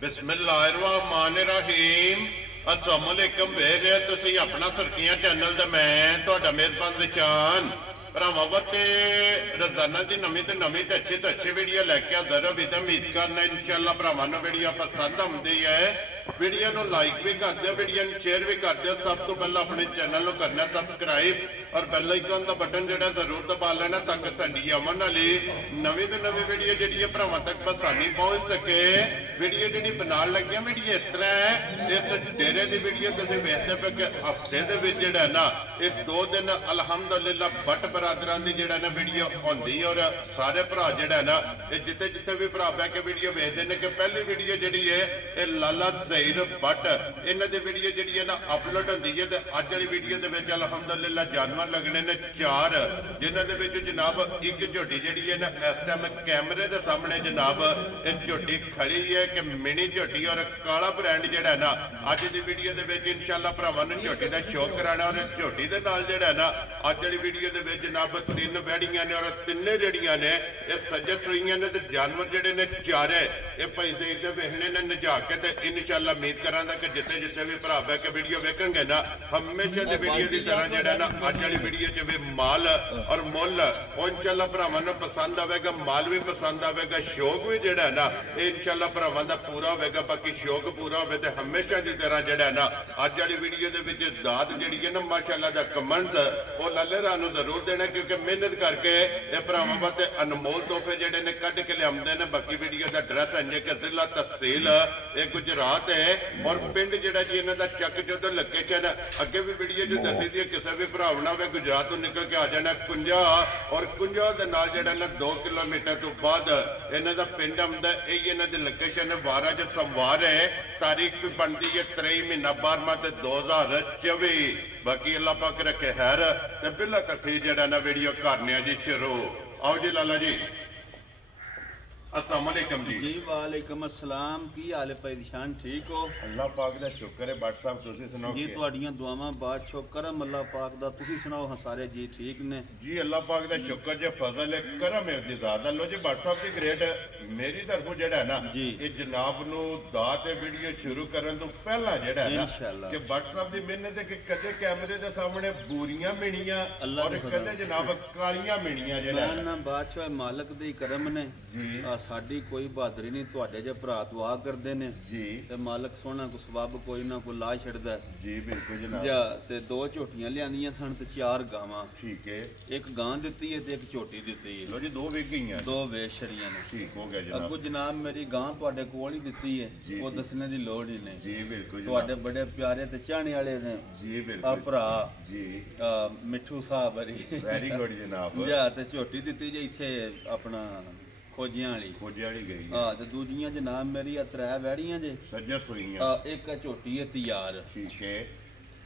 बिस्मिल्लाहिर्रहमानिर्रहीम अस्सलाम वालेकुम वेख रहे तुसी अपना सुर्खियां चैनल ते मैं तुहाडा मेजबान निशान भरावां वते रोजाना दी नवीं ते अच्छी वीडियो लैके हाज़र हो। उम्मीद करना इंशाअल्लाह भरावां नूं वीडियो पसंद आउंदी है। वीडियो नूं लाइक भी कर दिओ, वीडियो नूं शेयर भी कर दिओ। सब तो पहले अपने चैनल नूं करना सब्सक्राइब और बेल आइकन दा बटन जिहड़ा जरूर दबा लेना ताकि साडी आउण वाली नवीं तो नवीं वीडियो जिहड़ी है भरावां तक आसानी पहुंच सके। वीडियो जिहड़ी बनाउण लगे वीडियो इस तरह है, इस डेरे की वीडियो तुसीं वेखदे पे कि हफ्ते दे विच जिहड़ा ना ये 2 दिन अलहमदुलिल्लाह बट बरादरां दी जिहड़ा ना वीडियो आउंदी और सारे भरा जिहड़ा ना ये जिथे जिथे भी भरा बह के वीडियो वेखदे ने कि पहली वीडियो जिहड़ी है ये लाला ज़हीर बट इन्हां दी वीडियो जिहड़ी है ना अपलोड होंदी है। ते अज वाली वीडियो दे विच अलहमदुलिल्लाह जानवर लगने ने 4 जिन्हां दे विच जनाब एक झोटी जिहड़ी है ना इस टाइम कैमरे दे सामने जनाब एक झोटी खड़ी है कि मिनी झोटी और काला ब्रांड जिहड़ा ना अज दी वीडियो दे विच इंशाअल्लाह भरावां नूं झोटी दा शौक कराना। और झोटी दे नाल जिहड़ा ना अज वाली वीडियो दे विच जनाब 3 वैड़ियां ने और तिन्ने जिहड़ियां ने ये सज्जे सुईयां ने ते जानवर जिहड़े ने 4 ये भाई देख दे वेखने ने नजा के ते इंशाअल्लाह उम्मीद करांगा कि जिथे जिथे भी भरा बह के वीडियो वेखेंगे ना हमेशा दी वीडियो की तरह जिहड़ा ना अज वाली वीडियो च भी माल और मुल इंशाअल्लाह भरावां नूं पसंद आवेगा, माल भी पसंद आवेगा, शौक भी जिहड़ा ना इंशाअल्लाह भरावां दा पूरा होवेगा। बाकी शौक पूरा होवे ते हमेशा की तरह जिहड़ा ना अज वाली वीडियो दे विच दाद जिहड़ी है ना माशाअल्लाह दा कमेंट वो लाले राह नूं जरूर देना, क्योंकि मेहनत करके ये भरावां वास्ते अनमोल तोहफे जिहड़े ने कढ के लिआउंदे ने। बाकी वीडियो दा एड्रैस है कि जिला तहसील गुजरात है और पिंड जिहड़ा जी इन्हां दा चक जोधर लोकेशन अगे भी वीडियो जो दसी दी किसी भी भरावना वे गुजरात तो निकल के आ जाना कुंजा और कुंजा दे नाल जिहड़ा ना 2 किलोमीटर तो बाद इन्हां दा पिंड आउंदा। यही इन्हां दी लोकेशन है। 12 जो सोमवार है, तारीख भी बनती है 23 महीना 12वां 2024। बाकी अल्लाह पाक रखे खैर ते बिला कखी जिहड़ा ना वीडियो करने जी शुरू। आओ जी लाला जी, अस्सलाम वालेकुम जी। जी वालेकुम अस्सलाम। की हाल है भाई शान, ठीक हो? अल्लाह पाक दा शुक्र है। बट साहब तुसी सुनाओ जी तुहाड़ियां दुआवां बात शो करम अल्लाह पाक दा। तुसी सुनाओ हां सारे जी ठीक ने? जी अल्लाह पाक दा शुक्र जे फजल है करम है जी ज़्यादा। लो जी बट साहब दी ग्रेट मेरी तरफों जेड़ा है ना जी ये जनाब नु दात वीडियो शुरू करन तो पहला जेड़ा है ना इंशाअल्लाह कि बट साहब दी मेहनत है कि कदे कैमरे दे सामने बूरियां मिणियां और कदे जनाब कालियां मिणियां जेड़ा ना बादशाह मालिक दे करम ने जी। साडी कोई बहादरी नहीं, तुहाडे जे भरा दुआ करदे ने जी ते मालिक सोहना को सवाब कोई ना कोई ला छड़दा जी। बिल्कुल जनाब। जा ते 2 झोटियां लियांदियां सन ते 4 गावां। ठीक है। एक गां दित्ती है ते एक झोटी दित्ती है। लो जी 2 विक गईयां, 2 वेशरियां ने। ठीक हो गया जनाब। अगू जनाब मेरी गां तुहाडे कोल ही दित्ती है, वो दसने दी लोड़ ही नहीं। जी बिल्कुल जनाब। तुहाडे बड़े प्यारे ते चाहने वाले ने जी आ बिल्कुल भरा जी। मिठू साहब हरी वेरी गुड जनाब। जा ते झोटी दित्ती जे इत्थे अपना खोजियां वाली गई हां ते दूजियां जनाब मेरी 3 वैड़ियां जे सज्जा सुईयां। एक झोटी है तैयार। ठीक है।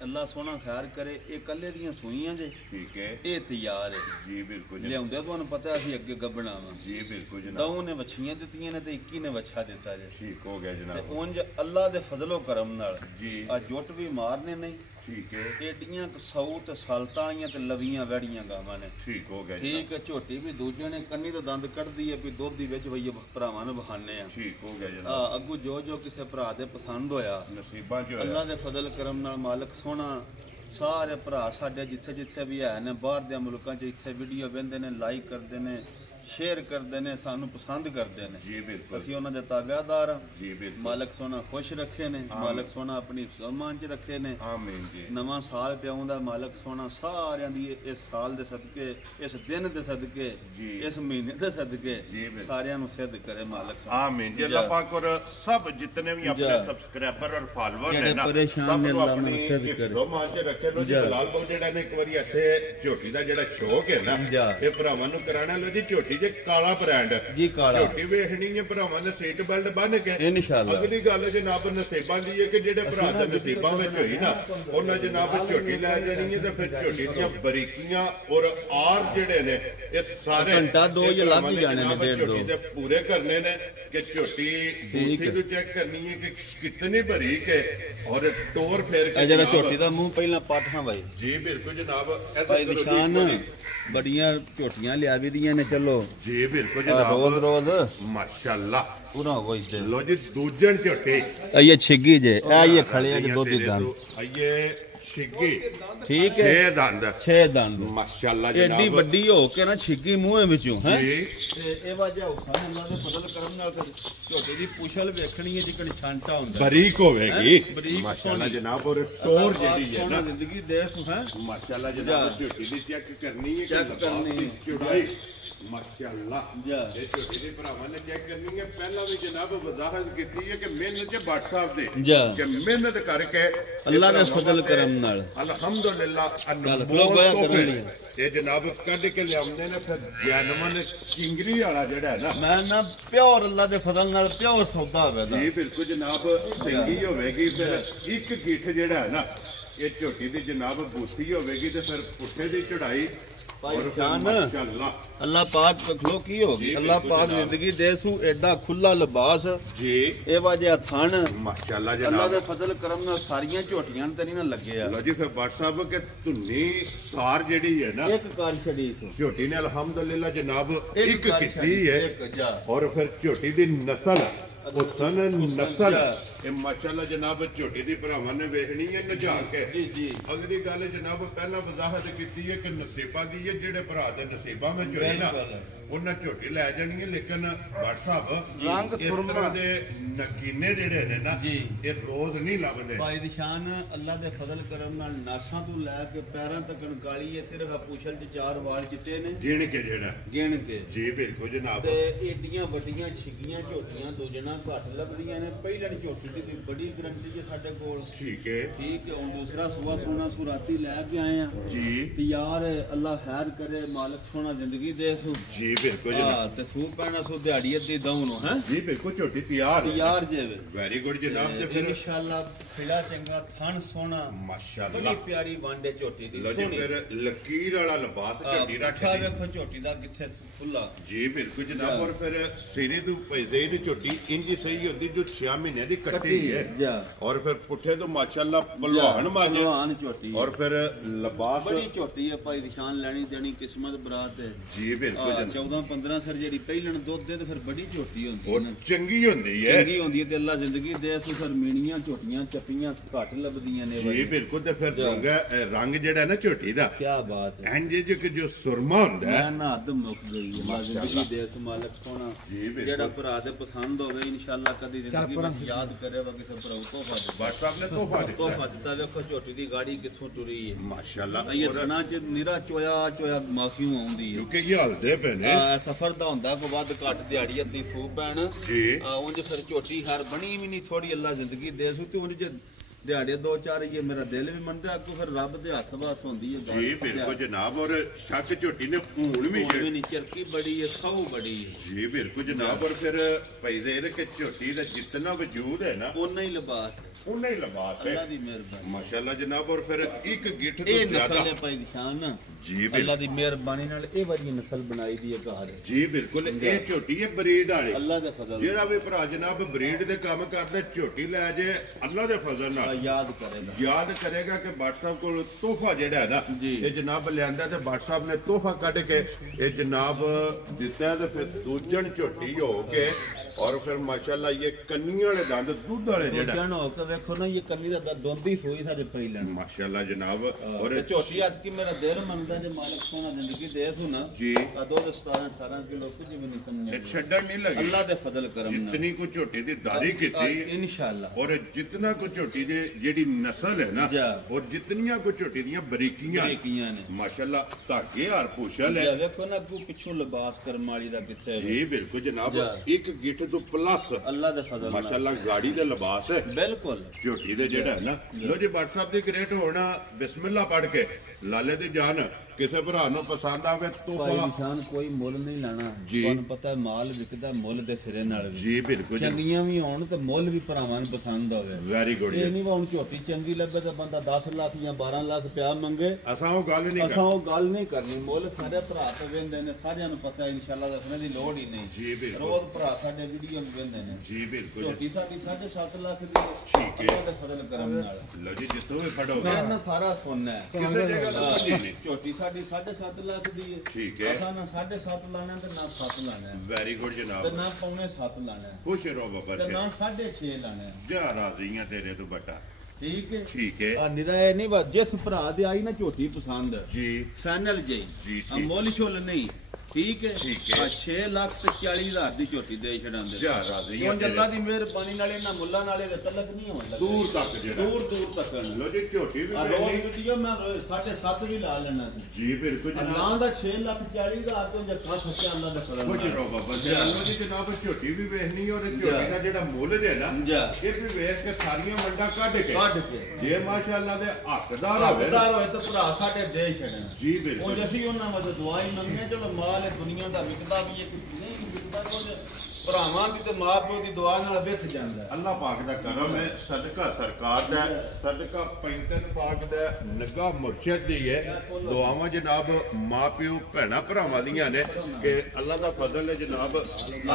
अल्लाह सोना खैर करे। ये कल्ले दियां सूईयां जे ठीक है। ये तैयार है जी बिल्कुल लियाउंदे तुहानू पता असीं अगे गब्बना वा जी बिल्कुल जनाब। 2 ने वछियां दित्तियां ने ते 21 ने वछा दित्ता जे। ठीक हो गया ते जनाब। उंज अल्लाह दे फजलो करम नाल जी आ जुट भी मारने नहीं। ठीक है। एडियां सौ ते सालतां आइयां ते लवियां वैड़ियां गावां ने। ठीक हो गया ठीक है। झोटी भी दूजे ने कन्नी तो दंद कढ़दी है भी दुध दी विच भई भरावां नूं बखाने आ। ठीक हो गया जनाब। अगू जो जो किसे भरा दे पसंद होया नसीबां जो अल्लाह दे फजल करम नाल मालिक सोहना सारे भरा साडे जिथे जिथे भी है ने बाहर दे मुल्कां च इत्थे वीडियो वेंदे ने, लाइक करदे ने, शेयर करते हैं, सानू पसंद करते हैं जी। बिल्कुल असीं उन्हां दे ताबेदार जी। बिल्कुल मालिक सोना खुश रखे ने, मालिक सोना अपनी सम्मान च रखे ने। आमीन जी। नवां साल पिआउंदा मालिक सोना सारियां दी इस साल दे सदके, इस दिन दे सदके जी, इस महीने दे सदके जी सारियां नूं सिद्ध करे मालिक सोना। आमीन जी। अल्लाह पाक और सब जितने भी अपने सब्सक्राइबर और फॉलोअर ने ना सब नूं अपनी सम्मान च रखे। लो जी लाल बाबू जेड़ा ने एक बारी इत्थे झोटी दा जेड़ा शौक है ना ये भरावां नूं कराना। लो जी झोटी जे काला ब्रांड जी, काला झोटी वेखनी है भरावां ने सीट बेल्ट बन के इंशाअल्लाह। अगली गल जनाब नसीबां दी है कि जेड़े भरा दे नसीबां विच होई ना उन्हां जनाब झोटी लै जानी है ते फिर झोटी दियां बरीकियां और आर जेड़े ने ये सारे घंटा 2 या लग ही जाने ने, 1.5 पूरे करने ने। कि झोटी बूथी तो चेक करनी है कि कितनी बारीक है और टोर फेर के जरा झोटी का मुंह पहला पट हाँ भाई जी बिल्कुल जनाब भाई निशान बड़ियां झोटियां लिया भी दियां ने चलो जी बिल्कुल जनाब रोज माशाल्लाह पूरा हो इधर लो जी दूजन झोटी ये छिगी जे ये खड़े हैं दो दिन ये छिगी ठीक है 6 दंद 6 दंद माशाल्लाह एडी बड़ी हो के ना छिगी मुंह विचों हैं जी ते ए वजह हुसन अल्लाह दे फजल करम नाल झोटी दी पुछल वेखणी है जिकन छांटा हुंदा बारीक होवेगी माशाल्लाह जनाब और टोर जेडी है ना जिंदगी दे हैं माशाल्लाह जनाब झोटी दी चेक करनी है चेक करनी चौड़ाई माशाल्लाह ये झोटी दे भरावां ने चेक करनी है पहला भी जनाब वजाहत कीती है कि मेहनत जे बाट साहब दे कि मेहनत करके अल्लाह दे फजल करम नाल अल्हम्दुलिल्लाह ये जनाब कड के लियाउंदे ने फिर जानवर ने चिंगरी वाला जेड़ा है ना मैं ना प्योर अल्लाह दे फजल नाल प्योर सौदा होवेगा जी बिल्कुल जनाब सिंगी होवेगी फिर एक गिठ जेड़ा है ना ये झोटी दी जनाब बूथी होवेगी ते फिर पुट्ठे दी चढ़ाई और माशाल्लाह अल्लाह पाक पखलो की होगी अल्लाह पाक जिंदगी दे सु एडा खुला लिबास जी ए वजह थन माशाल्लाह अल्लाह जनाब दे फजल करम नाल सारियां झोटियां ते नहीं ना लगे आ लो जी फिर बाट साहब के धुन्नी सार जेड़ी है ना एक कार छड़ी सो झोटी ने अल्हम्दुलिल्लाह जनाब एक कार कीती है एक जा और फिर झोटी दी नस्ल हुसन नस्ल ये माशाल्लाह जनाब झोटी दी भरावां ने वेखनी है नजा के जी जी अगली गल जनाब पहला वजाहत कीती है कि नसीबा दी है जेड़े भरा दे नसीबा में जो है ना उन्हें झोटी लै जानी है लेकिन भट्ट साहब रंग इस तरह दे नकीने जेड़े ने ना जी ये रोज नहीं लभदे भाई दी शान अल्लाह दे फजल करम नाल नासां तो लै के पैरां तक काली है सिर्फ पूछल च 4 वाल चिट्टे ने गिण के जेड़ा गिण के जी बिल्कुल जनाब ते एडियां वड्डियां छिगियां झोटियां दो जना घट लभदियां ने पहलन झोटी दी बड़ी गारंटी है साडे कोल ठीक है हुन दूसरा सुबह सोना सुराती लै के आए हैं जी ते यार अल्लाह खैर करे मालिक सोना जिंदगी दे सु जी बिल्कुल जनाब ते सूप पैना सु दिहाड़ी दी दऊनो हैं जी बिल्कुल झोटी तैयार जेवे वेरी गुड जनाब ते फिर इंशाल्लाह खिला चंगा थन सोना माशाल्लाह बड़ी प्यारी वांडे झोटी दी लो जी सोनी फिर लकीर वाला लिबास झोटी रख अच्छा देखो झोटी दा किथे खुला जी बिल्कुल जनाब और फिर सिरे तो पैदे दी झोटी इंज सही होती जो 6 महीने दी कट्टी है और फिर पुठे तो माशाल्लाह पहलवान माने झोटी और फिर लिबास बड़ी झोटी है भाई निशान लेनी देनी किस्मत बरात है जी बिल्कुल 14-15 सर जेडी पहलन दुध दे ते फिर बड़ी झोटी होंदी और चंगी होंदी है चंगी होंदी है ते अल्लाह जिंदगी दे सु फिर मीणियां झोटियां चप्पियां घट लभदियां ने जी बिल्कुल ते फिर रंग जेड़ा ना झोटी दा क्या बात है इंज जो सुरमा हुंदा है ना हद मुक गई है जिंदगी दे सु मालिक सोना जेड़ा भरा दे पसंद होवे इंशाल्लाह कदी जिंदगी में याद करे वा किसे भरा तोहफा दे व्हाट्सएप ने तोहफा दिता देखो झोटी दी गाड़ी किथों टुरी है माशाल्लाह ये तना च निरा चोया माखियों आउंदी है क्योंकि ये हलदे पे ने सफर दा हुंदा को वध घट दिहाड़ी अद्धी सूप पैण जी उंज फिर झोटी हर बनी भी नहीं थोड़ी अल्लाह जिंदगी दे सु ते उंज दिहाड़े 2-4 ये मेरा दिल भी मनदा अगो फिर रब दे हथ वास होंदी है जी बिल्कुल जनाब और शक झोटी ने खून भी नहीं चरकी बड़ी है सौ बड़ी है जी बिल्कुल जनाब और फिर पैसे के झोटी दा जितना वजूद है ना उतना ही लिबास उतना ही लिबास है अल्लाह दी मेहरबानी माशाल्लाह जनाब और फिर एक गिठ तो ए ज्यादा नस्ल है भाई निशान जी अल्लाह दी मेहरबानी नाल ए वाली नस्ल बनाई दी है घर जी बिल्कुल ये झोटी है ब्रीड वाली अल्लाह दे फजल जेड़ा भी भरा जनाब ब्रीड दे काम करदा झोटी ले जे अल्लाह दे फजल नाल याद करेगा कि भट्ट साहब को तोहफा जेड़ा है ना ये जनाब लियांदा ते भट्ट साहब ने तोहफा कट के ये जनाब दिता ते फिर दूजन झोटी हो के और फिर माशाल्लाह ये कन्नियां वाले दंद दूध वाले जेड़ा दूजन हो के देखो ना ये कन्नी दा दोंदी सोई साडे पहलन माशाल्लाह जनाब और झोटी आज की मेरा दिल मनदा जे मालिक सोना जिंदगी दे सु ना जी दूध 17-18 किलो कुछ भी नहीं समझ छड्डन नहीं लगी अल्लाह दे फजल करम जितनी को झोटी दी दारी कीती इंशाल्लाह और जितना को झोटी दे जेडी नस्ल है ना और जितनियां को झोटी दियां बारीकियां ने माशाल्लाह धागे और पूछल है देखो ना को पिछों लिबास करम वाली दा किथे जी बिल्कुल जनाब एक गिठ तो प्लस अल्लाह दे फजल माशाल्लाह गाड़ी दे लिबास है बिल्कुल झोटी दे जेड़ा है ना लो जी भट्ट साहब दी ग्रेट होना बिस्मिल्लाह पढ़ के लाले दी जान ਕਿਸੇ ਭਰਾ ਨੂੰ ਪਸੰਦ ਆਵੇ ਭਾਈ ਤੋਹਫਾ ਨਿਸ਼ਾਨ ਕੋਈ ਮੁੱਲ ਨਹੀਂ ਲੈਣਾ ਜੀ। ਤੁਹਾਨੂੰ ਪਤਾ ਮਾਲ ਵਿਕਦਾ ਮੁੱਲ ਦੇ ਸਿਰੇ ਨਾਲ ਵੀ ਜੀ ਬਿਲਕੁਲ ਜੀ, ਚੰਗੀਆਂ ਵੀ ਹੋਣ ਤੇ ਮੁੱਲ ਵੀ ਭਰਾਵਾਂ ਨੂੰ ਪਸੰਦ ਹੋਵੇ ਵੈਰੀ ਗੁੱਡ ਇਹ ਜੀ। ਨਹੀਂ ਹੁਣ ਝੋਟੀ ਚੰਗੀ ਲੱਗੇ ਤਾਂ ਬੰਦਾ 10 ਲੱਖ ਜਾਂ 12 ਲੱਖ ਪਿਆ ਮੰਗੇ ਅਸਾਂ ਉਹ ਗੱਲ ਨਹੀਂ ਅਸਾਂ ਉਹ ਗੱਲ ਨਹੀਂ ਕਰਨੀ ਮੁੱਲ ਸਾਰੇ ਭਰਾ ਤੇ ਵੇਂਦੇ ਨੇ ਸਾਰਿਆਂ ਨੂੰ ਪਤਾ ਇਨਸ਼ਾਅੱਲਾ ਦੱਸਣੇ ਦੀ ਲੋੜ ਹੀ ਨਹੀਂ ਜੀ ਬਿਲਕੁਲ ਰੋਜ਼ ਭਰਾ ਸਾਡੇ ਵੀਡੀਓ ਵੀ ਵੇਂਦੇ ਨੇ ਜੀ ਬਿਲकुल ਝੋਟੀ ਸਾਡੀ 7.5 ਲੱਖ ਦੀ ਠੀਕ ਹੈ। ਅੱਲਾਹ ਦੇ ਫਜ਼ਲ ਕਰਮ ਨਾਲ ਲਓ ਜੀ ਜਿੱਥੋਂ ਵੀ ਫੜੋਗੇ ਮੈਂ ਨਾ ਸਾਰਾ ਸੁਣਨਾ ਹੈ ਕਿਸੇ ਜਗ੍ਹਾ ਤੋਂ ਭੱਜੀ ਨਹੀਂ। ਝੋਟੀ ਸਾਡੀ 7.5 ਲੱਖ ਦੀ ਹੈ ਠੀਕ ਹੈ। ਅਸਾਂ ਨਾ 7.5 ਲਾਣਾ ਤੇ ਨਾ 7 ਲਾਣਾ ਹੈ ਵੈਰੀ ਗੁੱਡ ਤੇ ਜਨਾਬ, ਨਾ ਪੌਣੇ 7 ਲਾਣਾ ਹੈ ਖੁਸ਼ ਰਹੋ ਬੱਬਰ ਤੇ ਨਾ ਸ਼ੇਰ, 6.5 ਲਾਣਾ ਹੈ ਜਾ ਰਾਜ਼ੀਆਂ ਤੇਰੇ ਤੋਂ ਬਟਾ। ਠੀਕ ਹੈ ਠੀਕ ਹੈ ਆ ਨਿਰਾਏ ਨਹੀਂ ਬਸ ਜਿਸ ਭਰਾ ਦੇ ਆਈ ਨਾ ਝੋਟੀ ਪਸੰਦ ਜੀ ਫਾਈਨਲ ਜੀ, ਜੀ ਠੀਕ। ਮੁੱਲ ਛੁੱਲ ਨਹੀਂ ਠੀਕ ਹੈ ਠੀਕ ਹੈ। 6 ਲੱਖ ਤੇ 40 ਹਜ਼ਾਰ ਦੀ ਝੋਟੀ ਦੇ ਛੜਾਂਦੇ ਜਾ ਰਾਜ਼ੀਆਂ ਹੁਣ ਅੱਲਾ ਦੀ ਮਿਹਰਬਾਨੀ ਨਾਲ ਇਹਨਾਂ ਮੁੱਲਾਂ ਨਾਲੇ ਤਲਕ ਨਹੀਂ ਹੋਣ ਲੱਗੇ ਦੂਰ ਤੱਕ ਜਿਹੜਾ ਦੂਰ ਦੂਰ ਤੱਕ ਲਓ ਜੀ ਝੋਟੀ ਵੀ ਆ ਰੋਜ਼ ਵੇਖੀ। ਵੀਡੀਓ ਮੈਂ 7.5 ਵੀ ਲਾ ਲੈਣਾ ਸੀ ਜੀ ਬਿਲਕੁਲ ਅੱਲਾ ਜਨਾਬ, ਦਾ 6 ਲੱਖ 40 ਹਜ਼ਾਰ ਤੋਂ ਜੱਫਾ ਸੱਚਾ ਅੱਲਾ ਦਾ ਫਰਜ਼ ਖੁਸ਼ ਰਹੋ ਬੱਬਰ ਸ਼ੇਰ। ਲਓ ਜੀ ਜਨਾਬ, ਝੋਟੀ ਵੀ ਵੇਖਣੀ ਔਰ ਝੋਟੀ ਦਾ ਜਿਹੜਾ ਮੁੱਲ ਹੈ ਨਾ ਜਾ ਇਹ ਵੀ ਵੇਖ ਕੇ ਸਾਰੀਆਂ ਮੰਡਾਂ ਕੱਢ ਕੇ ਕੱਢ ਕੇ ਜੇ ਮਾਸ਼ਾਅੱਲਾ ਦੇ ਹੱਕਦਾਰ ਹੋਵੇ ਨਾ, ਹੱਕਦਾਰ ਹੋਏ ਤਾਂ ਭਰਾ ਸਾਡੇ ਦੇ ਛੜਨ ਜੀ ਉਹ ਬਿਲਕੁਲ ਅਸੀਂ ਉਹਨਾਂ ਮਦਦ ਦੁਆਈ ਮੰਗਨੇ ਚਲੋ ਮਾਲ ਹੈ ਦੁਨੀਆ ਦਾ ਵਿਕਦਾ ਵੀ ਹੈ ਕੁਝ ਨਹੀਂ ਵਿਕਦਾ ਕੁਝ ਭਰਾਵਾਂ ਦੀ ਤੇ ਮਾਂ ਪਿਓ ਦੀ ਦੁਆ ਨਾਲ ਵਿਕ ਜਾਂਦਾ ਹੈ। ਅੱਲਾਹ ਪਾਕ ਦਾ ਕਰਮ ਹੈ, ਸਦਕਾ ਸਰਕਾਰ ਦਾ ਹੈ, ਸਦਕਾ ਪੈਂਤਨ ਪਾਕ ਦਾ ਹੈ, ਨਿਗਾਹ ਮੁਰਸ਼ਦ ਦੀ ਹੈ। ਦੁਆਵਾਂ ਜਨਾਬ ਮਾਂ ਪਿਓ ਭੈਣਾਂ ਭਰਾਵਾਂ ਦੀਆਂ ਨੇ ਕਿ ਅੱਲਾਹ ਦਾ ਫਜ਼ਲ ਹੈ ਜਨਾਬ,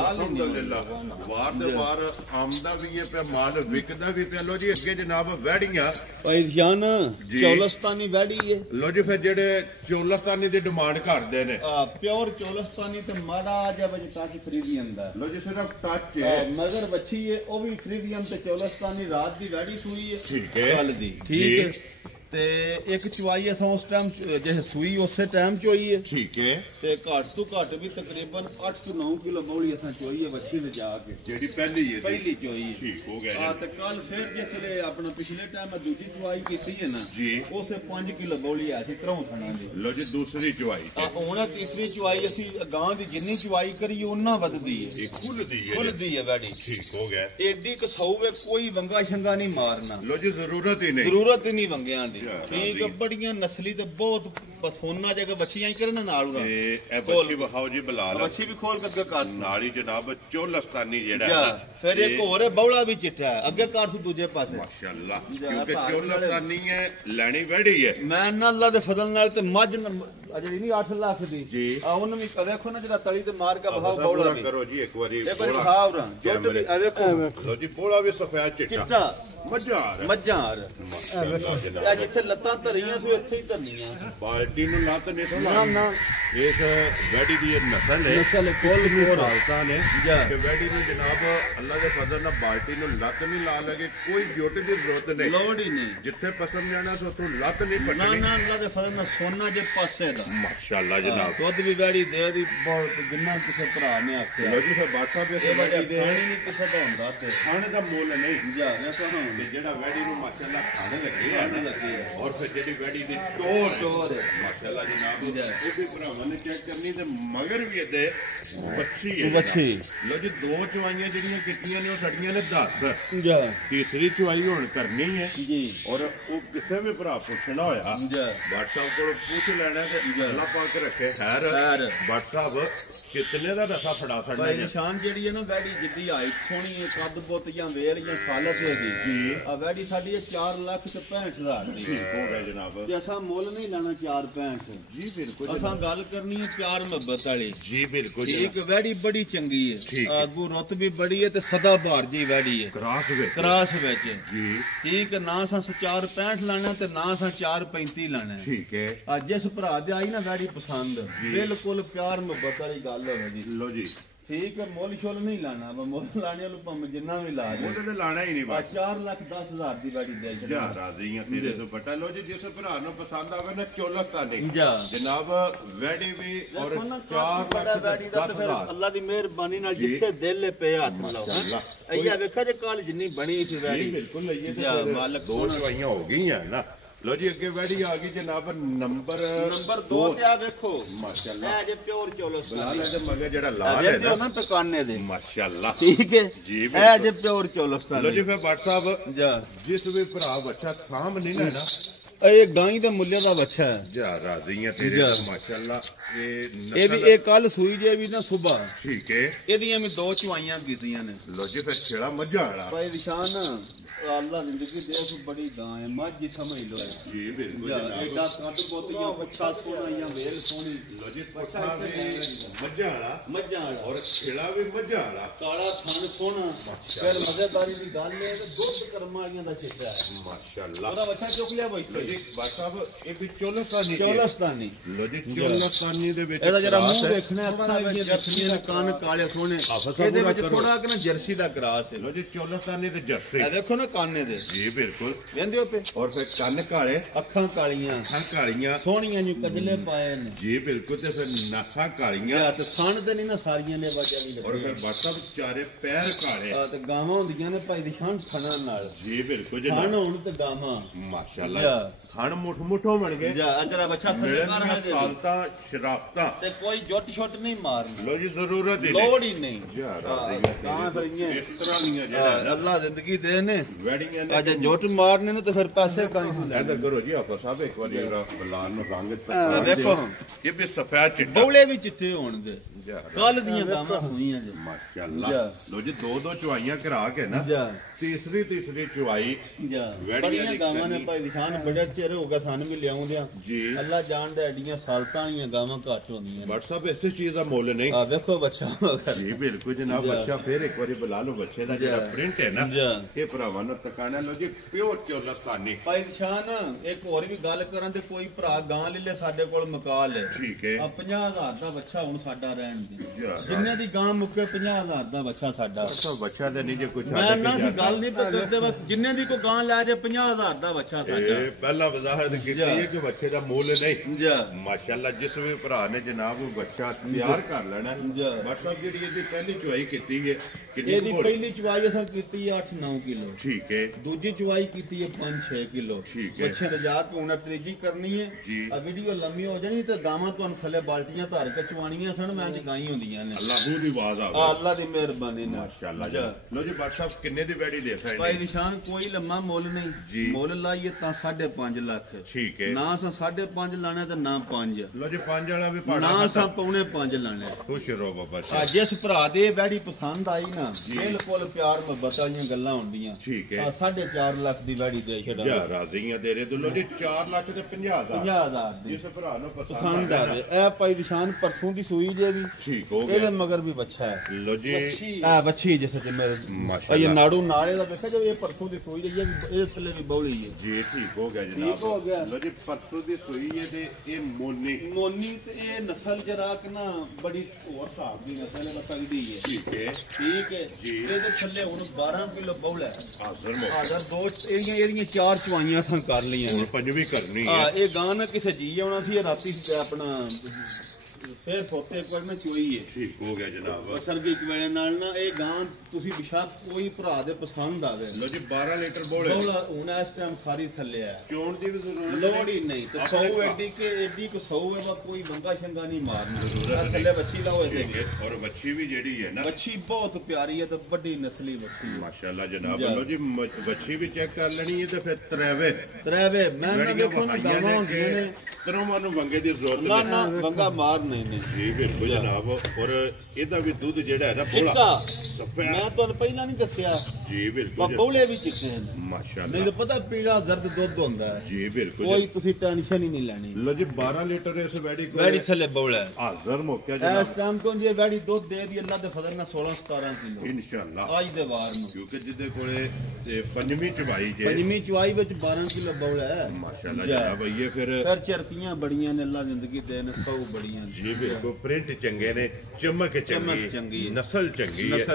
ਅਲਹਮਦੁਲਿਲਾ। ਵਾਰ ਦੇ ਵਾਰ ਆਮਦਾ ਵੀ ਹੈ ਪਿਆ, ਮਾਲ ਵਿਕਦਾ ਵੀ ਪਿਆ। ਲੋ ਜੀ ਅੱਗੇ ਜਨਾਬ ਵਹਿੜੀਆਂ ਭਾਈ ਜਾਨ ਜੀ। ਚੌਲਸਤਾਨੀ ਵੈੜੀ ਹੈ ਲੋ ਜੀ ਫਿਰ ਜਿਹੜੇ ਚੋਲਸਤਾਨੀ ਦੀ ਡਿਮਾਂਡ ਕਰਦੇ ਨੇ, ਪਿਓਰ ਚੌਲਸਤਾਨੀ ਤੇ ਮਾੜਾ ਜਿਹਾ ਵਜ ਟੱਚ ਖਰੀਦੀ ਜਾਂਦਾ ਲੋ ਜੀ ਸਿਰਫ ਟੱਚ ਹੈ। ਮਗਰ ਬੱਚੀ ਹੈ ਉਹ ਵੀ ਫਰੀਦੀਅਮ ਤੇ ਚੌਲਸਤਾਨੀ ਰਾਤ ਦੀ ਵੈੜੀ ਸੂਈ ਹੈ ਠੀਕ ਹੈ। ਕੱਲ ਦੀ ਜੀ। ਠੀਕ ਹੈ ਤੇ ਇੱਕ ਚਵਾਈ ਅਸਾਂ ਉਸ ਟਾਈਮ ਜੇ ਸੂਈ ਉਸੇ ਟਾਈਮ ਚ ਹੋਈ ਹੈ ਠੀਕ ਹੈ। ਤੇ ਘੱਟ ਤੋਂ ਘੱਟ ਵੀ ਤਕਰੀਬਨ 8 ਤੋਂ 9 ਕਿਲੋ ਬੌਲੀ ਅਸਾਂ ਚੋਈ ਹੈ ਬੱਚੀ ਲਿਜਾ ਕੇ ਜਿਹੜੀ ਪਹਿਲੀ ਹੈ ਪਹਿਲੀ ਚੋਈ ਹੈ ਠੀਕ ਹੋ ਗਿਆ ਆ ਜੀ। ਤੇ ਕੱਲ ਫਿਰ ਜਿਸਲੇ ਆਪਣਾ ਪਿਛਲੇ ਟਾਈਮ ਮੈਂ ਦੂਜੀ ਚਵਾਈ ਕੀਤੀ ਹੈ ਨਾ ਜੀ। ਉਸੇ 5 ਕਿਲੋ ਬੌਲੀ ਆ ਸੀ ਤਰੋਂ ਥਣਾ ਦੀ ਲੋ ਜੀ ਦੂਸਰੀ ਚਵਾਈ ਆ ਹੁਣ ਤੀਸਰੀ ਚਵਾਈ ਅਸੀਂ ਗਾਂ ਦੀ ਜਿੰਨੀ ਚਵਾਈ ਕਰੀਏ ਉਹਨਾਂ ਵੱਧਦੀ ਹੈ ਇਹ ਖੁੱਲਦੀ ਹੈ ਜੀ। ਖੁੱਲਦੀ ਹੈ ਵੈੜੀ ਠੀਕ ਹੋ ਗਿਆ। ਏਡੀ ਕਸਾਊ ਹੈ ਕੋਈ ਵੰਗਾ ਸ਼ੰਗਾ ਨਹੀਂ ਮਾਰਨਾ ਲੋ ਜੀ ਜ਼ਰੂਰਤ ਹੀ ਨਹੀਂ। ਜ਼ਰੂਰਤ ਹੀ ਨਹੀਂ ਵੰਗਿਆਂ ਦੀ ਯਾਰ, ਠੀਕ ਹੈ, ਬੜੀਆਂ ਨਸਲੀ ਤੇ ਬਹੁਤ ਬਸੋਨਾ ਜਗ੍ਹਾ ਬੱਚੀਆਂ ਹੀ ਕਰਨ ਨਾਲ ਉਹਦਾ ਤੇ ਇਹ ਬੱਚੀ ਵਿਖਾਓ ਜੀ ਬਲਾਲ, ਬੱਚੀ ਵੀ ਖੋਲ ਕੇ ਅੱਗੇ ਕਰ ਨਾਲ ਹੀ ਜਨਾਬ ਚੋਲਸਤਾਨੀ ਜਿਹੜਾ ਜਾ ਹੈ ਫਿਰ ਇੱਕ ਹੋਰ ਹੈ ਬੌਲਾ ਵੀ ਚਿੱਟਾ ਹੈ ਅੱਗੇ ਕਰ ਸੀ ਦੂਜੇ ਪਾਸੇ ਮਾਸ਼ਾਅੱਲਾ, ਜਾ, ਕਿਉਂਕਿ ਭਾਗ ਚੋਲਸਤਾਨੀ ਹੈ ਲੈਣੀ ਵੜੀ ਹੈ ਮੈਂ ਨਾ ਅੱਲਾ ਦੇ ਫਜ਼ਲ ਨਾਲ ਤੇ ਮੱਝ ਜਿਹੜੀ ਨਹੀਂ 8 ਲੱਖ ਦੀ ਜੀ। ਆ ਉਹਨੂੰ ਵੀ ਵੇਖੋ ਨਾ ਜਿਹੜਾ ਤਲੀ ਤੇ ਮਾਰ ਕੇ ਬਹਾਉ ਬੋਲਾ ਬੌਲਾ ਵੀ ਕਰੋ ਜੀ ਇੱਕ ਵਾਰੀ ਇਹ ਬੜੀ ਖਾਵ ਰਾਂ ਦੁੱਧ ਵੀ ਆ ਵੇਖੋ ਲੋ ਜੀ ਬੋਲਾ ਵੀ ਸਫੈਦ ਚਿੱਟਾ ਚਿੱਟਾ ਮੱਝਾਂ ਆ ਰਿਹਾ। ਮੱਝਾਂ ਆ ਮਾਸ਼ਾਅੱਲਾ ਇਹ ਜਨਾਬ, ਜਿੱਥੇ ਲੱਤਾਂ ਧਰੀਆਂ ਸੀ ਇੱਥੇ ਹੀ ਧਰਨੀਆਂ ਬਾਲਟੀ ਨੂੰ ਲੱਤ ਨਹੀਂ ਨਾ ਸੁਣਾ। ਨਾ ਇਸ ਵੈਡੀ ਦੀ ਇਹ ਨਸਲ ਹੈ, ਨਸਲ ਕੋਲ ਹੋਰ ਹਾਲਤਾਂ ਨੇ ਜਾ। ਕਿ ਵੈਡੀ ਨੂੰ ਜਨਾਬ ਅੱਲਾਹ ਦੇ ਫਜ਼ਲ ਨਾਲ ਬਾਲਟੀ ਨੂੰ ਲੱਤ ਨਹੀਂ ਲਾ ਲਗੇ, ਕੋਈ ਜੁੱਟ ਦੀ ਜ਼ਰੂਰਤ ਨਹੀਂ। ਲੋੜ ਹੀ ਨਹੀਂ ਜਿੱਥੇ ਪਸੰਦ ਜਾਣਾ ਸੋ ਉੱਥੋਂ ਲੱਤ ਨਹੀਂ ਨਾ ਪਟਣੀ। ਨਾ ਅੱਲਾ ਦੇ ਫਜ਼ਲ ਨਾਲ ਸੋਨਾ ਜੇ ਪਾਸੇ ਦਾ ਮਾਸ਼ਾਅੱਲਾ ਜਨਾਬ। ਦੁੱਧ ਵੀ ਗਾੜੀ ਦੇ ਦੀ ਬਹੁਤ ਜਿੰਨਾ ਕਿਸੇ ਭਰਾ ਨੇ ਆਖਿਆ ਲੋ ਜੀ ਫਿਰ ਬਾਟਾ ਦੇ ਇਹ ਵਜ੍ਹਾ ਦੇ ਖਾਣੀ ਨਹੀਂ ਕਿਸੇ ਦਾ ਹੁੰਦਾ ਤੇ ਖਾਣੇ ਦਾ ਮੁੱਲ ਨਹੀਂ। ਜਾ ਵੇਖੋ ਹਾਂ ਤੇ ਜਿਹੜਾ ਵੈਡੀ ਨੂੰ ਮਾਸ਼ਾਅੱਲਾ ਖਾਣੇ ਲੱਗੇ ਆ ਖਾਣੇ ਨਾ, ਲੱਗੇ ਆ। ਔਰ ਫਿਰ ਜਿਹੜੀ ਵੈਡੀ ਦੀ ਟੋਰ ਟੋਰ ਹੈ। ਮਾਸ਼ਾਅੱਲਾ ਜਨਾਬ, ਜੀ। ਉਹ ਵੀ ਭਰਾਵਾਂ ਨੇ ਚੈੱਕ ਕਰਨੀ ਤੇ ਮਗਰ ਵੀ ਇਹਦੇ ਬੱਚੀ ਹੈ। ਬੱਚੀ। ਲੋ ਜੀ ਦੋ ਚਵਾਈਆਂ ਜਿਹੜੀਆਂ ਕੀਤੀਆਂ ਨੇ ਉਹ ਸਾਡੀਆਂ ਨੇ 10, ਜਾ ਤੀਸਰੀ ਚਵਾਈ ਹੁਣ ਕਰਨੀ ਹੈ। ਜੀ ਔਰ ਉਹ ਕਿਸੇ ਵੀ ਭਰਾ ਪੁੱਛਣਾ ਹੋਇਆ ਜਾ WhatsApp ਕੋਲ ਪੁੱਛ ਲੈਣਾ ਕਿ ਅੱਲਾਹ ਪਾਕ ਰੱਖੇ ਖੈਰ। ਖੈਰ। WhatsApp ਕਿਤਨੇ ਦਾ ਰਸਾ ਫੜਾ ਸਕਦਾ ਭਾਈ ਜੀ? ਨਿਸ਼ਾਨ ਜਿਹੜੀ ਹੈ ਨਾ ਵੈੜੀ ਜਿੱਦੀ ਹਾਈਟ ਸੋਹਣੀ ਹੈ ਕੱਦ ਬੁੱਤ ਜਾਂ ਵੇਲ ਜਾਂ ਸਾਲਤ ਹੈ ਜੀ। ਆ ਵੈੜੀ ਸਾਡੀ 4 ਲੱਖ ਤੇ 65 ਹਜ਼ਾਰ ਦੀ ਠੀਕ ਹੋ ਗਿਆ ਜਨਾਬ। ਤੇ ਅਸਾਂ ਮੁੱਲ ਨਹੀਂ ਲੈਣਾ 4 65 ਜੀ ਬਿਲਕੁਲ ਅਸਾਂ ਗੱਲ ਕਰਨੀ ਹੈ ਪਿਆਰ ਮੁਹੱਬਤ ਵਾਲੀ ਜੀ ਬਿਲਕੁਲ ਠੀਕ ਵੈੜੀ ਬੜੀ ਚੰਗੀ ਠੀਕ ਹੈ ਹੈ। ਆਗੂ ਰੁੱਤ ਵੀ ਬੜੀ ਹੈ ਤੇ ਸਦਾ ਬਹਾਰ ਜੀ ਵੈੜੀ ਹੈ ਕਰਾਸ ਵਿੱਚ ਕਰਾਸ ਵਿੱਚ ਜੀ ਠੀਕ ਹੈ, ਨਾ ਅਸਾਂ 4 65 ਲੈਣਾ ਤੇ ਨਾ ਅਸਾਂ 4 35 ਲੈਣਾ ਠੀਕ ਹੈ। ਅੱਜ ਜਿਸ ਭਰਾ ਦੇ ਆਈ ਨਾ ਵੈੜੀ ਪਸੰਦ ਬਿਲਕੁਲ ਪਿਆਰ ਮੁਹੱਬਤ ਵਾਲੀ ਗੱਲ ਹੋਵੇ ਜੀ ਲੋ ਜੀ ਠੀਕ ਹੈ, ਮੁੱਲ ਛੁੱਲ ਨਹੀਂ ਲਾਣਾ ਮੁੱਲ ਲਾਣੇ ਨੂੰ ਭਾਵੇਂ ਜਿੰਨਾ ਵੀ ਲਾ ਦੇ ਉਹਦੇ ਤੇ ਲਾਣਾ ਹੀ ਨਹੀਂ ਆ ਬਸ। 4 ਲੱਖ 10 ਹਜ਼ਾਰ ਦੀ ਵੈੜੀ ਦੇ ਜਾ ਰਾਜ਼ੀਆਂ ਤੇਰੇ ਤੋਂ ਪਟਾ। ਲੋ ਜੀ ਜਿਸ ਭਰਾ ਨੂੰ ਪਸੰਦ ਆਵੇ ਨਾ ਚੋਲਸਤਾਨੀ ਜਾ ਜਨਾਬ ਵੈਡੀ ਵੀ ਔਰ 4 ਬੜਾ ਲੱਖ ਵੈੜੀ ਦਾ ਤੇ ਫਿਰ 10,000 ਅੱਲਾ ਦੀ ਮਿਹਰਬਾਨੀ ਨਾਲ ਜੀ। ਜਿੱਥੇ ਦਿਲ ਪਏ ਹੱਥ ਲਾਓ ਅੱਲਾ। ਅਈਆ ਵੇਖਾ ਜੇ ਕਾਲ ਜਿੰਨੀ ਬਣੀ ਸੀ ਜੀ ਵੈੜੀ ਬਿਲਕੁਲ ਲਈਏ ਤੇ ਜਾ, ਫਿਰ ਮਾਲਕ ਦੋ ਸੋਹਣਾ। ਚਵਾਈਆਂ ਹੋ ਗਈਆਂ ਨਾ। ਲੋ ਜੀ ਅੱਗੇ ਵੈਡੀ ਆ ਗਈ ਜਨਾਬ ਨੰਬਰ ਨੰਬਰ 2 ਤੇ ਆ ਵੇਖੋ ਮਾਸ਼ਾਅੱਲਾ। ਇਹ ਜੇ ਪਿਓਰ ਚੌਲਸਤਾਨੀ ਲਾਲ ਹੈ ਤੇ ਮਗਰ ਜਿਹੜਾ ਲਾਲ ਹੈ ਅਜੇ ਨਾ ਨਾ ਪਕਾਨੇ ਦੇ ਮਾਸ਼ਾਅੱਲਾ। ਠੀਕ ਹੈ ਜੀ, ਇਹ ਬਿਲਕੁਲ। ਜੇ ਪਿਓਰ ਲੋ ਜੀ ਚੌਲਸਤਾਨੀ ਫਿਰ WhatsApp ਜਾ ਜਿਸ ਵੀ ਭਰਾ ਬੱਚਾ ਸਾਂਭ ਨਹੀਂ ਲੈਣਾ ਇਹ ਗਾਂ ਦੇ ਮੁੱਲੇ ਦਾ ਬੱਚਾ ਹੈ ਜਾ ਰਾਜ਼ੀਆਂ ਤੇਰੇ ਤੋਂ ਮਾਸ਼ਾਅੱਲਾ। ਇਹ ਵੀ ਇਹ ਕੱਲ ਸੂਈ ਜੇ ਵੀ ਨਾ ਸਵੇਰ। ਠੀਕ ਹੈ। ਇਹਦੀਆਂ ਵੀ 2 ਚਵਾਈਆਂ ਕੀਤੀਆਂ ਨੇ। ਲੋ ਜੀ ਫਿਰ ਛੇੜਾ ਮੱਝਾਂ ਵਾਲਾ ਭਾਈ ਨਿਸ਼ਾਨ ਅੱਲਾ ਜ਼ਿੰਦਗੀ ਦੇ ਕੋ ਬੜੀ ਗਾਂ ਹੈ, ਮੱਝ ਸਮਝ ਲੋ ਜੀ ਬਿਲਕੁਲ ਐਡਾ ਕੱਦ ਪੋਤੀਆਂ ਬੱਚਾ ਸੋਹਣਾ ਵੇਲ ਸੋਹਣੀ। ਲੋ ਜੀ ਪੱਠਾ ਵੀ ਮੱਝਾਂ ਵਾਲਾ ਔਰ ਛੇੜਾ ਵੀ ਮੱਝਾਂ ਵਾਲਾ, ਕਾਲਾ ਥਣ ਸੋਹਣਾ। ਫਿਰ ਮਜ਼ੇਦਾਰੀ ਦੀ ਗੱਲ ਹੈ ਕਿ ਦੁੱਧ ਕਰਮਾਂ ਵਾਲੀਆਂ ਦਾ ਚਿੱਟਾ ਹੈ ਮਾਸ਼ਾਅੱਲਾ। ਉਹਦਾ ਬੱਚਾ ਚੁੱਕ ਲਿਆ ਬਈ। ਲੋ ਜੀ ਬਾਸਾਬ ਇਹ ਵੀ ਚੋਲਸਤਾਨੀ ਲੋ ਜੀ ਚੋਲਸਤਾਨੀ ਦੇ ਵਿੱਚ ਇਹਦਾ ਜਿਹੜਾ ਮੂੰਹ ਦੇਖਣਾ ਅੱਖਾਂ ਵਿੱਚ ਜਰਸੀਆਂ ਨੇ, ਕੰਨ ਕਾਲੇ ਸੋਹਣੇ। ਇਹਦੇ ਵਿੱਚ ਥੋੜਾ ਕਿ ਨਾ ਜਰਸੀ ਦਾ ਗਰਾਸ ਹੈ। ਲੋ ਜੀ ਚੋਲਸਤਾਨੀ ਤੇ ਜਰਸੀ ਇਹ ਦੇਖੋ ਨਾ ਕਾਨੇ ਦੇ ਜੀ ਬਿਲਕੁਲ ਵੇਂਦੇ ਹੋ ਪੇ। ਔਰ ਫਿਰ ਕੰਨ ਕਾਲੇ, ਅੱਖਾਂ ਕਾਲੀਆਂ, ਕਾਲੀਆਂ ਸੋਹਣੀਆਂ ਨੂੰ ਕਜਲੇ ਪਾਏ ਨੇ ਜੀ ਬਿਲਕੁਲ। ਤੇ ਫਿਰ ਨਾਸਾਂ ਕਾਲੀਆਂ ਤੇ ਥਣ ਤੇ ਨਹੀਂ ਨਾ ਸਾਰੀਆਂ ਨੇ ਵਾਜਾ ਵੀ ਔਰ ਫਿਰ ਬਾਸਾਬ ਚਾਰੇ ਪੈਰ ਕਾਲੇ। ਤੇ ਗਾਵਾਂ ਹੁੰਦੀਆਂ ਨੇ ਭਾਈ ਦੀ ਸ਼ਾਨ ਥਣਾਂ ਨਾਲ ਜੀ ਬਿਲਕੁਲ ਜੀ। ਥਣ ਹੋਣ ਤੇ ਗਾਵਾਂ ਮਾਸ਼ਾਅੱਲਾ ਥਣ ਮੁੱਠੋ ਬਣ ਗਏ। ਜਾ ਅਜਰਾ ਬੱਚਾ ਥੱਲੇ ਕਰ ਹੈ ਸਾਲਤਾ ਸ਼ਰਾਫਤਾ ਤੇ ਕੋਈ ਜੁੱਟ ਛੁੱਟ ਨਹੀਂ ਮਾਰਨੀ। ਲੋ ਜੀ ਜ਼ਰੂਰਤ ਹੀ ਲੋੜ ਹੀ ਨਹੀਂ। ਤਾਂ ਫਿਰ ਇਸ ਤਰ੍ਹਾਂ ਦੀਆਂ ਜਿਹੜਾ ਅੱਲਾ ਜ਼ਿੰਦਗੀ ਦੇ ਨੇ ਵੈਡਿੰਗਾਂ ਅੱਜ ਜੁੱਟ ਮਾਰਨੇ ਨੇ ਤੇ ਫਿਰ ਪੈਸੇ ਕਾਈ ਹੁੰਦੇ। ਇਧਰ ਕਰੋ ਜੀ ਆਫਰ ਸਾਹਿਬ ਇੱਕ ਵਾਰੀ ਬਲਾਨ ਨੂੰ ਰੰਗ ਦੇਖੋ ਇਹ ਵੀ ਸਫੈਦ ਚਿੱਟਾ ਬੌਲੇ ਵੀ ਚਿੱਟੇ ਹੋਣ ਦੇ ਕੱਲ ਦੀਆਂ ਗਾਵਾਂ ਹੋਈਆਂ ਜੀ ਮਾਸ਼ਾਅੱਲਾ। ਲੋ ਜੀ 2 ਚੁਆਈਆਂ ਕਰਾ ਕੇ ਨਾ ਤੀਸਰੀ ਚੁਆਈ ਬੜੀਆਂ ਗਾਵਾਂ ਨੇ ਭਾਈ ਵਿਖਾਨ ਬੜੇ ਚਿਰ ਹੋ ਗਿਆ ਸਾਨੂੰ ਵੀ ਲਿਆਉਂਦਿਆਂ ਜੀ। ਅੱਲਾ ਜਾਣਦਾ ਐਡੀਆਂ ਸਾਲਤਾਂ ਵਾਲੀਆਂ ਗਾਵਾਂ ਘੱਟ ਹੁੰਦੀਆਂ ਬਟ ਸਾਹਿਬ ਇਸੇ ਚੀਜ਼ ਦਾ ਮੁੱਲ ਨਹੀਂ। ਆ ਵੇਖੋ ਬੱਚਾ ਜੀ ਬਿਲਕੁਲ ਜਨਾਬ। ਬੱਚਾ ਫਿਰ ਇੱਕ ਵਾਰੀ ਬੁਲਾ ਲਓ। ਬੱਚੇ ਦਾ ਜਿਹੜਾ ਪ੍ਰਿੰਟ ਹੈ ਨਾ ਇਹ ਭਰਾਵਾਂ ਨੂੰ ਤਕਾਣਾ। ਲੋ ਜੀ ਪਿਓਰ ਚੋਲਸਤਾਨੀ। ਭਾਈ ਨਿਸ਼ਾਨ ਇੱਕ ਹੋਰ ਵੀ ਗੱਲ ਕਰਾਂ ਤੇ ਕੋਈ ਭਰਾ ਗਾਂ ਲੈ ਲੈ ਸਾਡੇ ਕੋਲ ਮਕਾਲ ਹੈ। ਠੀਕ ਹੈ। 50,000 ਦਾ ਬੱਚਾ ਹੁਣ ਸਾਡਾ ਰਹਿਣ ਦੀ ਜਿੰਨੇ ਦੀ ਗਾਂ ਮੁੱਕੇ 50,000 ਦਾ ਬੱਚਾ ਸਾਡਾ। ਬੱਚਾ ਤੇ ਨਹੀਂ ਜੇ ਕੁਝ ਮੈਂ ਨਾ ਗੱਲ ਨਹੀਂ ਕਰਦੇ ਬਸ ਜਿੰਨੇ ਦੀ ਕੋ ਗਾਂ ਲੈ ਜੇ 50,000 ਦਾ ਬੱਚਾ ਸਾਡਾ। ਇਹ ਪਹਿਲਾਂ ਵਜ਼ਾਹਤ ਕੀਤੀ ਹੈ ਕਿ ਬੱਚੇ ਦਾ ਮੁੱਲ ਨਹੀਂ। ਮਾਸ਼ਾਅੱਲਾ ਜਿਸ ਵੀ ਭਰਾ ਨੇ ਜਨਾਬ ਉਹ ਬੱਚਾ ਤਿਆਰ ਕਰ ਲੈਣਾ। ਬਟ ਸਾਹਿਬ ਜਿਹੜੀ ਇਹਦੀ ਪਹਿਲੀ ਚੁਆਈ ਕੀਤੀ ਹੈ ਇਹਦੀ ਪਹਿਲੀ ਚੁਆਈ ਅਸਾਂ ਕੀਤੀ ਹੈ 8-9 ਕਿਲੋ। ਠੀਕ ਹੈ। ਦੂਜੀ ਚੁਆਈ ਕੀਤੀ ਹੈ 5-6 ਕਿਲੋ। ਠੀਕ ਹੈ। ਬੱਚੇ ਰਜਾਤ ਹੋਣਾ ਤੀਜੀ ਕਰਨੀ ਹੈ ਜੀ। ਆ ਵੀਡੀਓ ਲੰਮੀ ਹੋ ਜਾਣੀ ਤੇ ਗਾਵਾਂ ਤੁਹਾਨੂੰ ਥੱਲੇ ਬਾਲਟੀਆਂ ਧਰ ਕੇ ਚਵਾਣੀਆਂ ਸਨ। ਮੈਂ ਚ ਗਾਈ ਹੁੰਦੀਆਂ ਨੇ। ਅੱਲਾਹ ਦੀ ਆਵਾਜ਼ ਆਵੇ। ਅੱਲਾ ਦੀ ਮਿਹਰਬਾਨੀ ਨਾਲ ਮਾਸ਼ਾਅੱਲਾ। ਲੋ ਜੀ ਬਟ ਸਾਹਿਬ ਕਿੰਨੇ ਦੀ ਵੈੜੀ ਦੇ ਸਕਦੇ? ਭਾਈ ਨਿਸ਼ਾਨ ਕੋਈ ਲੰਮਾ ਮੁੱਲ ਨਹੀਂ। ਮੁੱਲ ਲਾਈਏ ਤਾਂ 5.5 ਲੱਖ। ਠੀਕ ਹੈ। ਨਾ ਅਸਾਂ 5.5 ਲਾਣਾ ਤੇ ਨਾ 5। ਲੋ ਜੀ 5 ਵਾਲਾ ਵੀ ਪਾਣਾ ਨਾ ਅਸਾਂ 5.5 ਲਾਣਾ। ਖੁਸ਼ ਰਹੋ ਬਾਬਾ ਜੀ। ਜਿਸ ਭਰਾ ਦੇ ਵੈੜੀ ਪਸੰਦ ਆਈ ਨਾ ਬਿਲਕੁਲ ਪਿਆਰ ਮੁਹੱਬਤ ਵਾਲੀਆਂ ਗੱਲਾਂ ਹੁੰਦੀਆਂ। ਠੀਕ ਹੈ। 4.5 ਲੱਖ ਦੀ ਵੈੜੀ ਦੇ ਛੱਡਾ। ਜਾ ਰਾਜ਼ੀਆਂ ਤੇਰੇ ਤੋਂ। ਲੋ ਜੀ 4 ਲੱਖ ਤੇ 50,000 ਦੀ ਜਿਸ ਭਰਾ ਨੂੰ ਪਸੰਦ ਆਵੇ। ਇਹ ਭਾਈ ਨਿਸ਼ਾਨ ਪਰਸੋਂ ਦੀ ਸੂਈ ਜੇ ਵੀ ਠੀਕ ਹੋ ਗਿਆ। ਇਹਦੇ ਮਗਰ ਵੀ ਬੱਚਾ ਹੈ। ਲੋ ਜੀ ਆ ਬੱਚੀ ਜਿਸ ਤੇ ਮੇਰੇ ਇਹ ਨਾੜੂ ਨਾਲੇ ਦਾ ਵੇਖਿਆ ਜੋ ਇਹ ਪਰਸੋਂ ਦੀ ਸੂਈ ਜੇ ਇਹ ਥੱਲੇ ਵੀ ਬੌਲੀ ਹੈ ਜੀ। ਠੀਕ ਹੋ ਗਿਆ ਜਨਾਬ। ਠੀਕ ਹੋ ਗਿਆ। ਲੋ ਜੀ ਪਰਸੋਂ ਦੀ ਸੂਈ ਹੈ ਤੇ ਇਹ ਮੋਨੀ ਤੇ ਇਹ ਨਸਲ ਜਰਾ ਕਿ ਨਾ ਬੜੀ ਹੋਰ ਹਿਸਾਬ ਦੀ ਨਸਲ ਹੈ ਪਗਦੀ ਹੈ। ਠੀਕ ਹੈ। ਠੀਕ ਹੈ ਜੀ। ਇਹਦੇ ਥੱਲੇ ਹੁਣ 12 ਕਿਲੋ ਬੌਲਾ ਹੈ। ਹਾਜ਼ਰ ਦੋ ਇਹਦੀਆਂ 4 ਚਵਾਈਆਂ ਸਾਂ ਕਰ ਲਈਆਂ। ਹੁਣ ਪੰਜਵੀਂ ਕਰਨੀ ਹੈ। ਇਹ ਗਾਂ ਨਾ ਕਿਸੇ ਜੀ ਆਉਣਾ ਸੀ। ਇਹ ਰਾਤੀ ਆਪਣਾ ਫੇਰ ਸੋਤੇ ਕਰਨਾ ਚੋਈ ਹੈ। ਠੀਕ ਹੋ ਗਿਆ ਜਨਾਬ। ਸਰਦੀ ਵੇਲੇ ਨਾਲ ਨਾ ਇਹ ਗਾਂ ਤੁਸੀਂ ਬਿਸ਼ੱਕ ਕੋਈ ਭਰਾ ਦੇ ਪਸੰਦ ਆਵੇ। ਲੋ ਜੀ 12 ਲੀਟਰ ਬੋਲੇ ਹੁਣ ਇਸ ਟਾਈਮ ਸਾਰੀ ਥੱਲੇ ਆ। ਚੋਣ ਦੀ ਵੀ ਜ਼ਰੂਰਤ ਲੋੜ ਹੀ ਨਹੀਂ ਤੇ 100 ਐਡੀ ਕੋ 100 ਹੈ ਕੋਈ ਬੰਗਾ ਸ਼ੰਗਾ ਨਹੀਂ ਮਾਰਨ ਜ਼ਰੂਰਤ। ਥੱਲੇ ਬੱਚੀ ਲਾਓ ਇਹਦੇ। ਔਰ ਬੱਚੀ ਵੀ ਜਿਹੜੀ ਹੈ ਨਾ ਬੱਚੀ ਬਹੁਤ ਪਿਆਰੀ ਹੈ ਤੇ ਵੱਡੀ ਨਸਲੀ ਬੱਚੀ ਹੈ ਮਾਸ਼ਾਅੱਲਾ ਜਨਾਬ। ਲੋ ਜੀ ਬੱਚੀ ਵੀ ਚੈੱਕ ਕਰ ਲੈਣੀ ਹੈ ਤੇ ਫਿਰ ਤਰੇਵੇ ਮੈਂ ਨਾ ਵੇਖੋ ਨਾ ਗਾਵਾਂ ਹੁੰਦੀਆਂ ਨੇ ਤਰੋਂ ਨੂੰ ਵੰਗੇ ਦੀ ਜ਼ਰੂਰਤ ਨਹੀਂ। ਨਾ ਵੰਗਾ ਮਾਰ ਨਹੀਂ ਜੀ ਬਿਲਕੁਲ ਜਨਾਬ। ਔਰ ਇਹਦਾ ਵੀ ਦੁੱਧ ਜਿਹੜਾ ਹੈ ਨਾ ਬੋਲਾ ਮੈਂ ਤੁਹਾਨੂੰ ਪਹਿਲਾਂ ਨਹੀਂ ਦੱਸਿਆ ਜੀ ਬਿਲਕੁਲ। ਬੌਲੇ ਵੀ ਚਿੱਟੇ ਨੇ ਮਾਸ਼ਾਅੱਲਾ। ਨਹੀਂ ਪਤਾ ਪੀਲਾ ਜ਼ਰਦ ਦੁੱਧ ਹੁੰਦਾ ਹੈ ਜੀ ਬਿਲਕੁਲ। ਕੋਈ ਤੁਸੀਂ ਟੈਨਸ਼ਨ ਹੀ ਨਹੀਂ ਲੈਣੀ। ਲੋ ਜੀ 12 ਲੀਟਰ ਇਸ ਵੈੜੀ ਥੱਲੇ ਬੌਲਾ ਹੈ। ਹਾਜ਼ਰ ਮੌਕਿਆ ਜਨਾਬ। ਇਸ ਟਾਈਮ ਤੋਂ ਜੇ ਵੈੜੀ ਦੁੱਧ ਦੇ ਦੀ ਅੱਲਾ ਦੇ ਫਜ਼ਲ ਨਾਲ 16-17 ਕਿਲੋ ਇਨਸ਼ਾਅੱਲਾ ਅੱਜ ਦੇ ਵਾਰ ਨੂੰ। ਕਿਉਂਕਿ ਜਿਹਦੇ ਕੋਲੇ ਪੰਜਵੀਂ ਚਵਾਈ ਜੇ ਪੰਜਵੀਂ ਚਵਾਈ ਵਿੱਚ 12 ਕਿਲੋ ਬੌਲਾ ਹੈ ਮਾਸ਼ਾਅੱਲਾ ਜਨਾਬ। ਇਹ ਫਿਰ ਚਰਤੀਆਂ ਬੜੀਆਂ ਨੇ ਅੱਲਾ ਜ਼ਿੰਦਗੀ ਦੇ ਨੇ 100 ਬੜੀਆਂ ਜੀ ਬਿਲਕੁਲ। ਪ੍ਰਿੰਟ ਚੰਗੇ ਨੇ ਚਮਕ ਚੰਗੀ ਨਸਲ ਚੰਗੀ ਹੈ।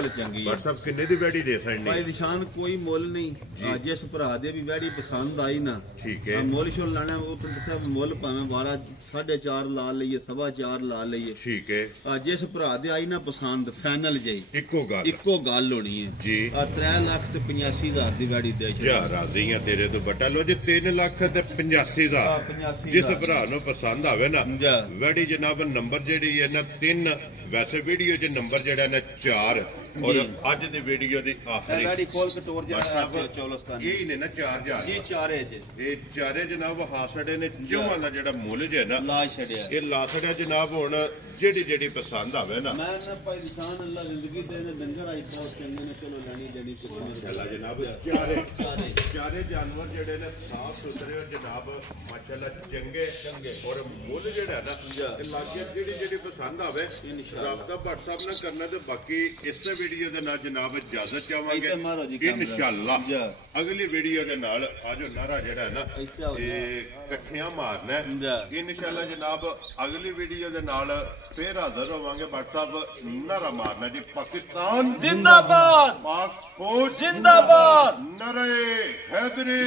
ਪਰ ਸਭ ਕਿੰਨੇ ਦੀ ਵੈੜੀ ਦੇ ਸਕਦੇ ਭਾਈ ਨਿਸ਼ਾਨ ਕੋਈ ਮੁੱਲ ਨਹੀਂ। ਜਿਸ ਭਰਾ ਦੇ ਵੀ ਵੈੜੀ ਪਸੰਦ ਆਈ ਨਾ ਠੀਕ ਹੈ। ਮੁੱਲ ਸ਼ੁੱਲ ਲਾਣਾ ਉਹ ਤਾਂ ਸਭ ਮੁੱਲ ਭਾਵੇਂ 12 4.5 ਲਾ ਲਈਏ 4.5 ਲਾ ਲਈਏ। ਠੀਕ ਹੈ। ਜਿਸ ਭਰਾ ਦੇ ਆਈ ਨਾ ਪਸੰਦ ਫਾਈਨਲ ਜਈ ਇੱਕੋ ਗੱਲ ਹੋਣੀ ਹੈ ਜੀ। 3 ਲੱਖ ਤੇ 85,000 ਦੀ ਵੈੜੀ ਦੇ ਜਾ ਰਾਜ਼ੀਆਂ ਤੇਰੇ ਤੋਂ ਬੱਟਾ। ਲੋ ਜੀ 3 ਲੱਖ ਤੇ 85,000 ਜਿਸ ਭਰਾ ਨੂੰ ਪਸੰਦ ਆਵੇ ਨਾ ਵੈੜੀ ਜਨਾਬ। ਨੰਬਰ ਜਿਹੜੀ ਹੈ ਨਾ 3 ਵੈਸੇ ਵੀਡੀਓ 'ਚ ਨੰਬਰ ਜਿਹੜਾ ਨਾ 4 ਔਰ ਅੱਜ ਦੀ ਵੀਡੀਓ ਦੀ ਆਖਰੀ ਗਾੜੀ ਖੋਲ ਕੇ ਟੋਰ ਜਿਹੜਾ ਚੌਲਸਤਾਨ ਇਹ ਨੇ ਨਾ 4000 ਜੀ ਚਾਰੇ ਜੇ ਇਹ ਚਾਰੇ ਜਨਾਬ ਹਾਸੜੇ ਨੇ ਚੌਹਾਂ ਦਾ ਜਿਹੜਾ ਮੁੱਲ ਜੇ ਨਾ ਲਾ ਛੜਿਆ ਇਹ ਲਾ ਛੜਿਆ ਜਨਾਬ। ਹੁਣ ਜਿਹੜੀ ਪਸੰਦ ਆਵੇ ਨਾ ਮੈਂ ਨਾ ਭਾਈ ਇਨਸਾਨ ਅੱਲਾ ਜ਼ਿੰਦਗੀ ਦੇ ਨੇ ਡੰਗਰ ਆਈ ਬਹੁਤ ਚੰਗੇ ਨੇ ਚਲੋ ਲੈਣੀ ਦੇਣੀ ਕੁਛ ਨਹੀਂ ਅੱਲਾ ਜਨਾਬ। ਚਾਰੇ ਜਾਨਵਰ ਜਿਹੜੇ ਨੇ ਸਾਫ ਸੁਥਰੇ ਔਰ ਜਨਾਬ ਮਾਸ਼ਾਅੱਲਾ ਚੰਗੇ ਔਰ ਮੁੱਲ ਜਿਹੜਾ ਨਾ ਤੇ ਲਾਗੇ ਜਿਹੜੀ ਪਸੰਦ ਆਵੇ ਰਾਬਤਾ WhatsApp ਨਾਲ ਕਰਨਾ। ਤੇ ਬਾਕੀ ਇਸੇ ਵੀਡੀਓ ਦੇ ਨਾਲ ਜਨਾਬ ਇਜਾਜ਼ਤ ਚਾਹਾਂਗੇ ਇਨਸ਼ਾਅੱਲਾ। ਅਗਲੀ ਵੀਡੀਓ ਦੇ ਨਾਲ ਆਜੋ ਨਾਰਾ ਜਿਹੜਾ ਨਾ ਇਹ ਇਕੱਠਿਆਂ ਮਾਰਨਾ ਇਨਸ਼ਾਅੱਲਾ ਜਨਾਬ। ਅਗਲੀ ਵੀਡੀਓ ਦੇ ਨਾਲ ਫੇਰ ਹਾਜ਼ਰ ਹੋਵਾਂਗੇ। WhatsApp ਨਾਰਾ ਮਾਰਨਾ ਜੀ। ਪਾਕਿਸਤਾਨ ਜ਼ਿੰਦਾਬਾਦ, ਪਾਕ ਫੌਜ ਜ਼ਿੰਦਾਬਾਦ, ਨਾਰੇ ਹੈਦਰੀ।